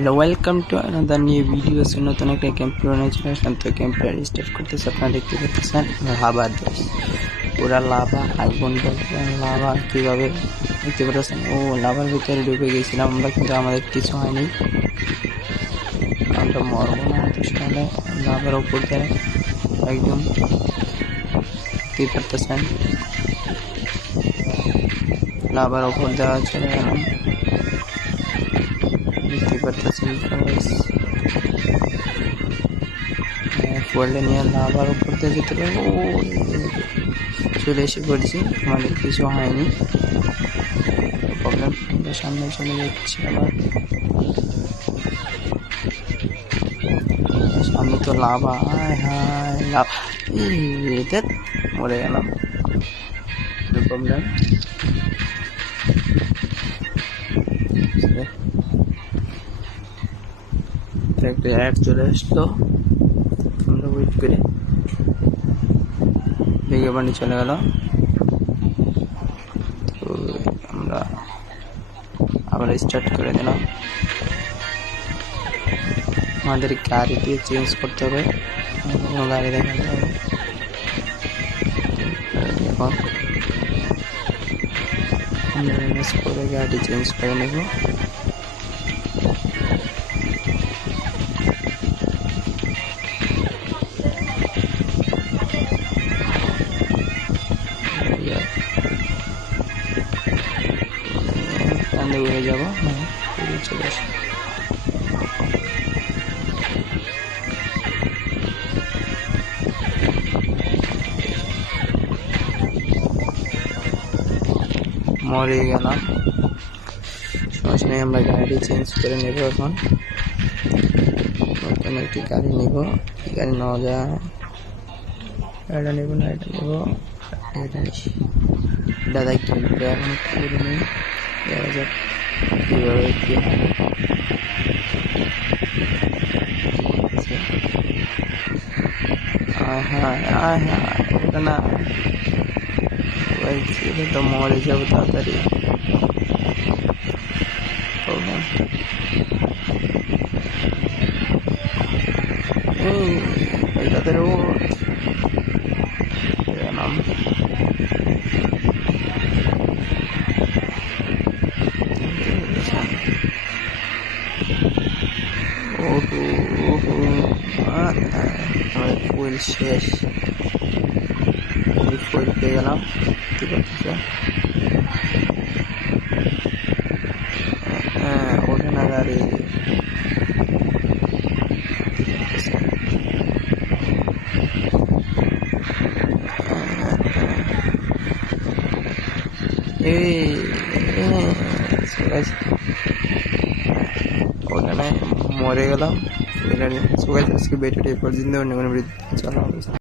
Hello, welcome to another new video. নতুন একটা game play নিয়ে চলে আসলাম। তো গেম প্লে স্টার্ট করতেছে, আপনারা দেখতে পাচ্ছেন লাভা দেশ, পুরা লাভা আগুন লাভা কীভাবে দেখতে পাচ্ছেন। ও লাভার ভিতরে ঢুকে গেছিলাম আমরা, কিন্তু আমাদের কিছু হয়নি, আমরা মরবো না এত সকালে। লাভার উপর দিয়ে একদম দেখতে পারতেছেন, লাভার উপর দেওয়া চলে গেলাম, দেখতে পারতেছেন। ফুয়েলটা নিয়ে লাভার উপর দিয়ে যেতে পারবো। চলে এসে পড়ছি, আমাদের কিছু হয়নি, প্রবলেম। আমরা সামনে চলে যাচ্ছি আবার, সামনে তো লাভা। হায় হায় লাভা, এতে মরে গেলাম, প্রবলেম। একটা অ্যাড চলে আসলো, আমরা ওয়েট করে ভেগে পানি চলে গেল। তো আমরা আবার স্টার্ট করে দিলাম। আমাদের গাড়িটি চেঞ্জ করতে হবে, কোনো গাড়ি দেখাতে হবে। করে গাড়ি চেঞ্জ করে নেব। উড়ে যাবো, চলে আসি। মরে গেলাম, সমস্যা নেই, আমরা গাড়ি চেঞ্জ করে নেব। এখন নতুন একটি গাড়ি নিব। কি গাড়ি নেওয়া যায়? এটা নেব না, এটা নেব, এটা দাদা কিনবে। এখন করে নিই, দেখা যাক কীভাবে কি হয়। ওটা না, তো মরে যাবো তাড়াতাড়ি। তাদের ও নাম ফুল শেষ, ফুল পেয়ে গেলাম। ঠিক আছে, ওঠে না গাড়ি। ওখানে মরে গেলাম। আজকে ভিডিওটি পর্যন্ত অন্য কোনো ভিডিও চালানো